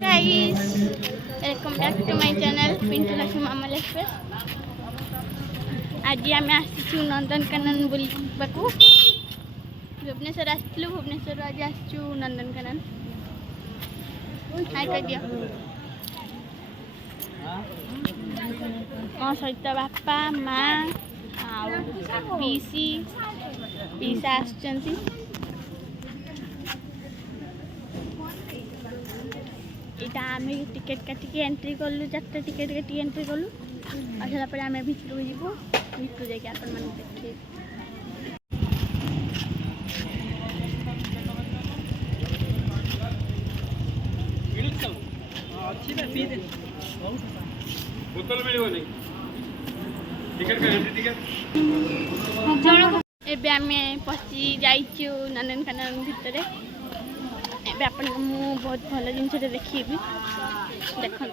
Guys, welcome back to my channel Pintu Lakshmi Mamal Express. आज आम आसचु नंदनकानन बुलवाकू भुवनेश्वर आसलु भुवनेश्वर आज आसचु नंदनकानन हाय कर दियो मो सहित बापा माँ पीसी पीसा आसचंती इटा आम टिकेट काटिक एंट्री कलु 4टा टिकेट काटिक एंट्री कलु आसला पर आम भितर जीवु भितर जाके आपण मन देखिए बोतल मिलबनी टिकट का एंट्री टिकट एबे आमे पसी जाइछु नंदनकानन भितर एबे आपण मु बहुत भलो जिंस देखिबी देखन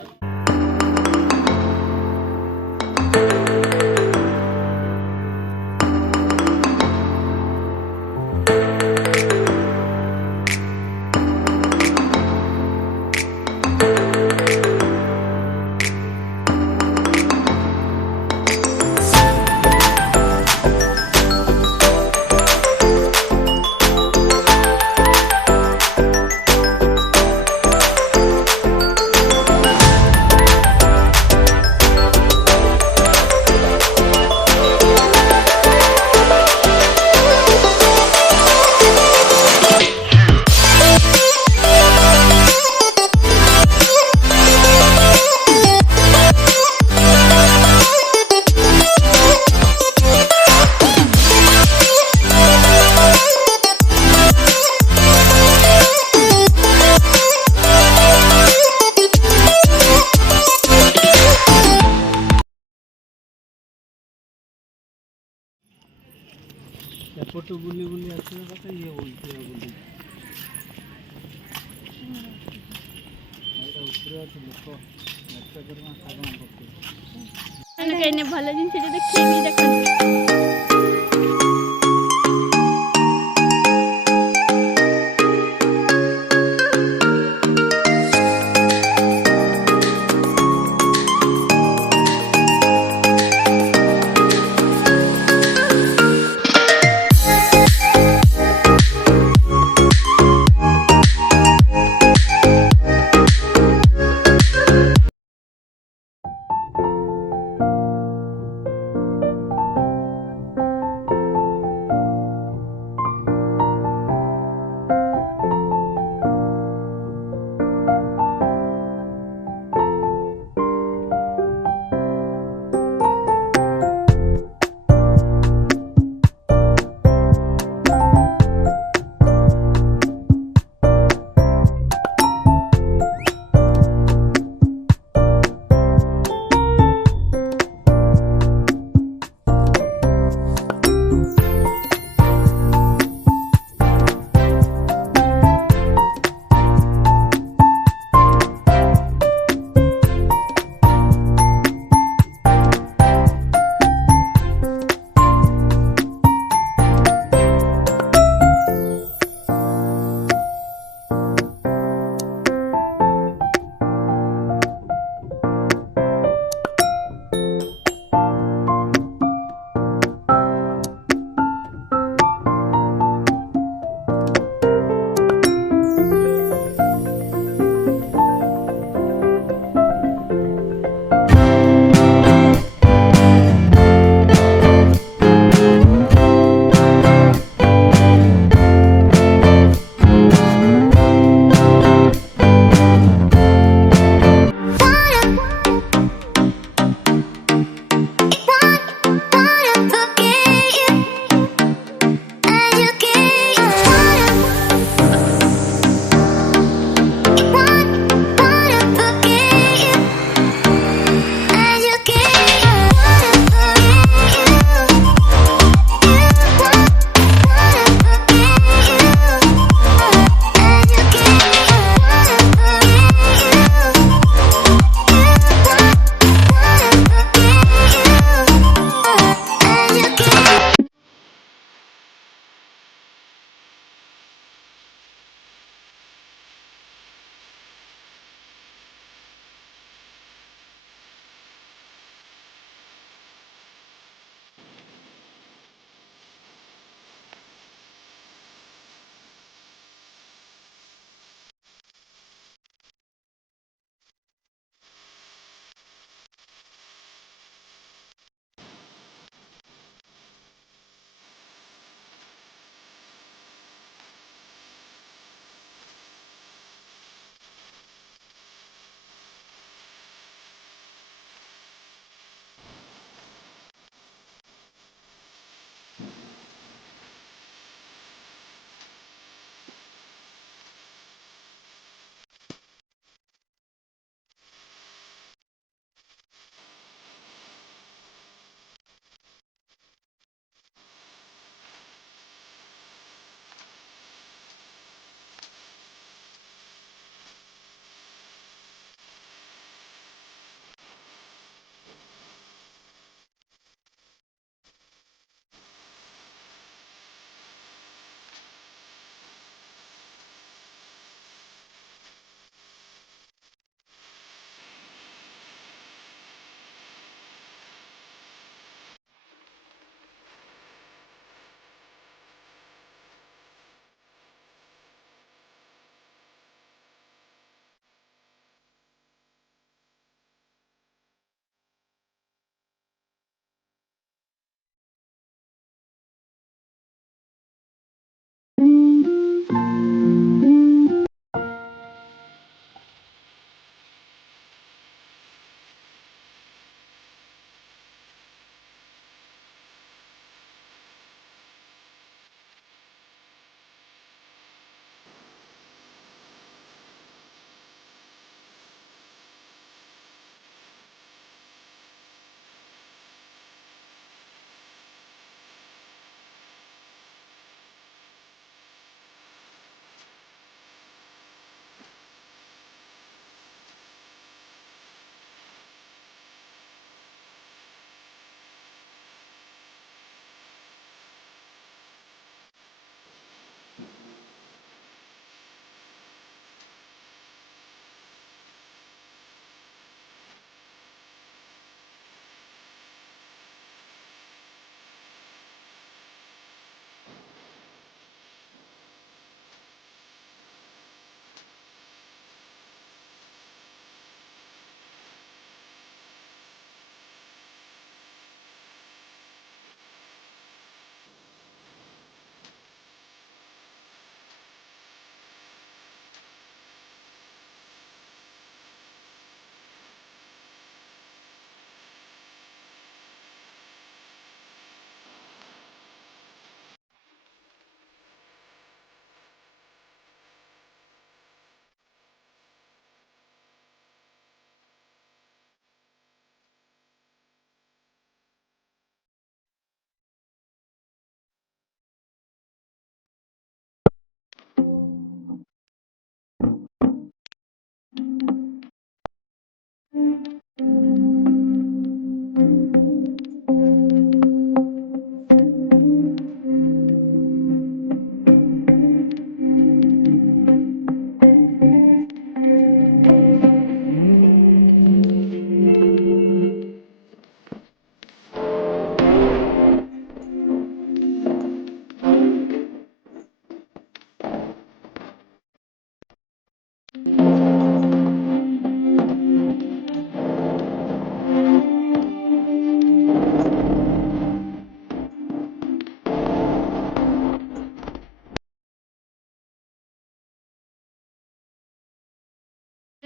फोटो बुली बुली आसने पता ये बोलते हैं बुली ऐसा ऊपर आते लोग अच्छा करना सागवान करते मैंने कहने भलो जिंस देखिबी देखन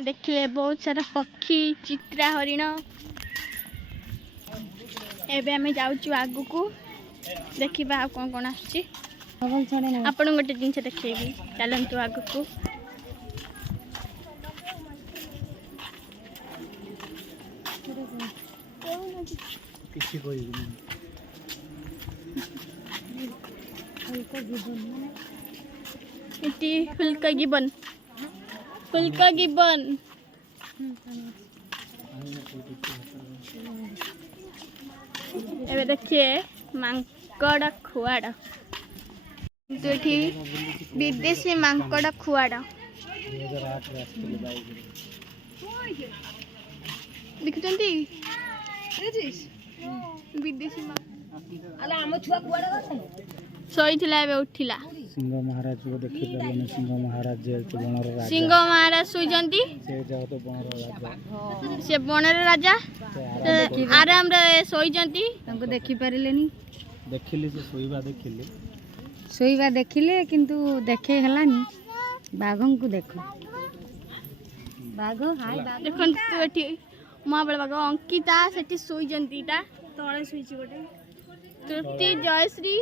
देखिए बहुत सारा पक्षी चित्रा हरिण एबे आमे जाउछु आगु को देखिबा आ कोन कोन आछि आपन गोटे जिनस देखिबी चलंतु आगु को किसी कोई भी इति फुलका गिबन एबे देखिए मांकड़ खुआड़ तो विदेशी मांकड़ खुआड़ 2008 रे आस्ते बाइक देखुचंती विदेशी शोला ए उठिला सिंह महाराज को देखि पाले सिंह महाराज जे बनर राजा सिंह महाराज सुइजंती से जाओ तो बनर राजा से बनर राजा आराम रे सोइजंती हमको देखि पारिलेनी देखिली से सोईबा देखिले किंतु देखे हलानी बाघन को देखो बाघ हाय बाघ देखन तू एठी महाबल बाघ अंकिता सेठी सोइजंतीटा तळे सोइची गोटे तृप्ति जयश्री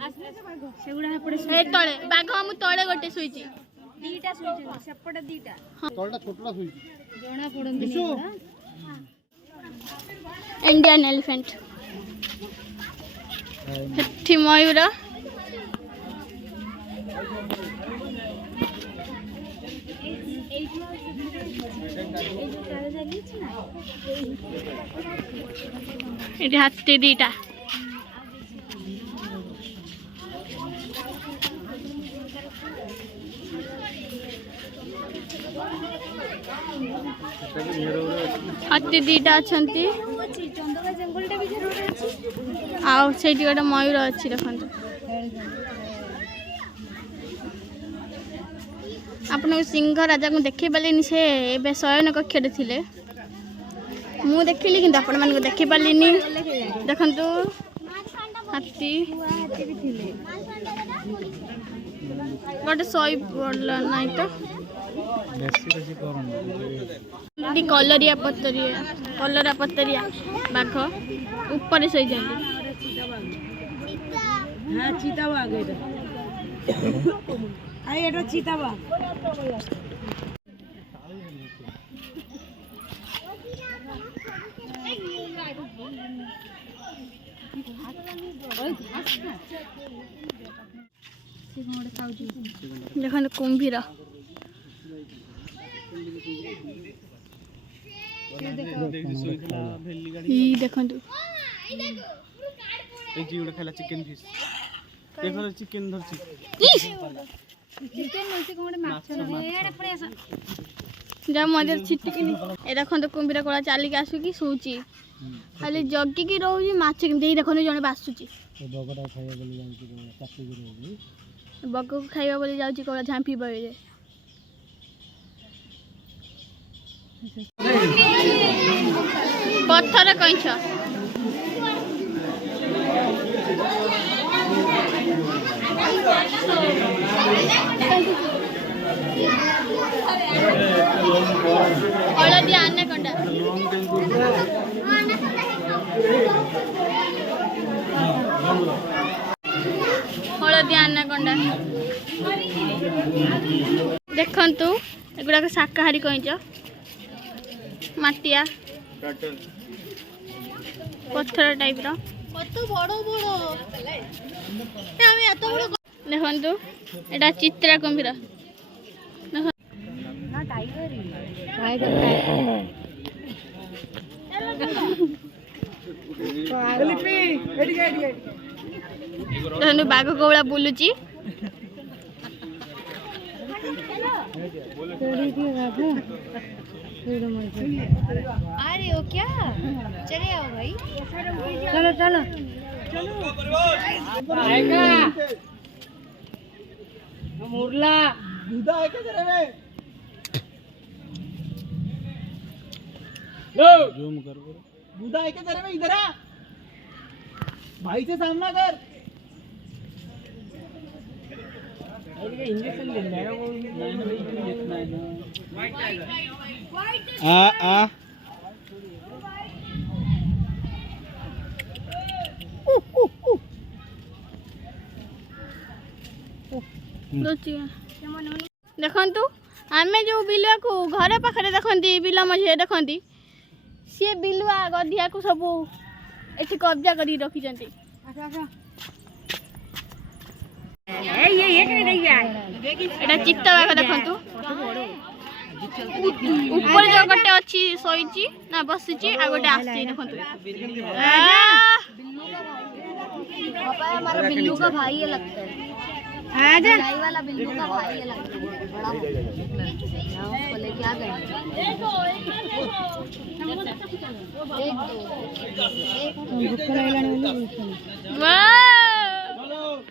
सेगुड़ा हे तळे बाघ हम तळे गोटे सोइची दीटा सोइची सेपटे दीटा तळटा छोटला सोइची जणा पडंदी इंडियन एलिफेंट सेठी मयूर एठी हाथी दीटा हाथी दीटा अछंती आउ सेठी गोटे मयूर अछि देखंतु आपन सिंह राजा को देखि पालेनी से एबे शयन कक्ष रे थिले मु देखिली किंतु आपण मान को देखि पालिनी देखंतु हाथी गोटे सोई पड़ला नाही तो बेसी करन दी कलरिया पत्तरिया बाघ ऊपर सोई जांदी हां चीताबाघ एटा आई एटा चीताबाघ देखो कुंभीर देखंतु ए जी उडा खाला चिकन फिश देखो चिकन धरची चिकन नसी कोडे माछ एडे पळे आसा जा मदर छिटकिनी ए देखंतु कुंभीर कोला चाली के आसु की सोची खाली जग्गी की रहउजी माछ देई देखनु जने बासुची ए बगडा खाया बोली जाउची चाकू की रहउजी बग को खाइबा बोली जाउची कोला झांपी बळे पत्थर कइछ हळदी आने कंडा हळदी आने कंडा देखंतु एगुडा शाकाहारी कइछ माटिया पत्थर टाइप रो कत बड़ देखंतु एटा चित्रा कुंभीर देखंतु बाघ कोवला बुलुची अरे वो क्या चले आओ भाई चलो चलो आएगा मुरला दूधा है क्या तेरे में जूम कर दूधा है क्या तेरे में इधर आ भाई से सामना कर इंजेक्शन देना है वो जितना है ना देखु आम जो बिलुआ को घर पाखे देखती बिल मझे देखती सी बिलुआ गधिया को सब ये कब्जा कर रखी चित्त बाघ देखु ऊपर जो गोटे अच्छी शोची ना बसी आ गोटे आसी देखु हमारा बिल्लू का भाई है लगता है लड़ाई वाला बिल्लू का भाई है लगता है बड़ा बोले क्या गए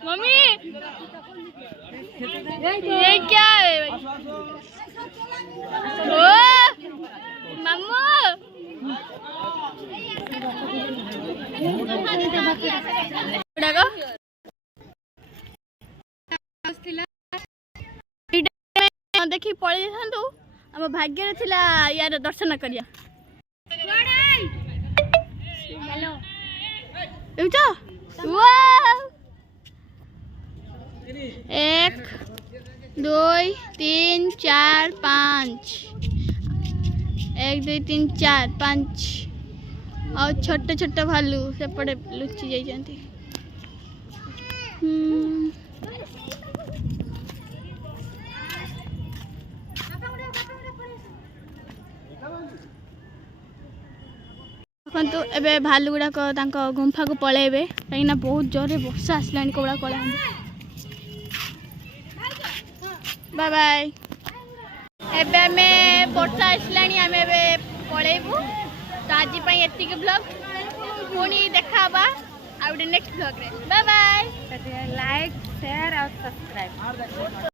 मम्मी ये क्या है ओ मम्मू देखी पड़े था आम भाग्य थिला यार दर्शन करिया एक 2 3 4 5 1 2 3 4 5 और छोटे छोटे भालू सेपटे लुचि जाइछन्ति देखु एबे भालू गुड़ाक गुंफा को पलैबे कहीं बहुत जोरे वर्षा आसला कौड़ा कला बाय बाय एबे आमे वर्षा आसला आम पलैबू तो आज एतिक ब्लॉग पुणी देखा आ नेक्स्ट ब्लॉग रे बाय बाय लाइक शेयर और सब्सक्राइब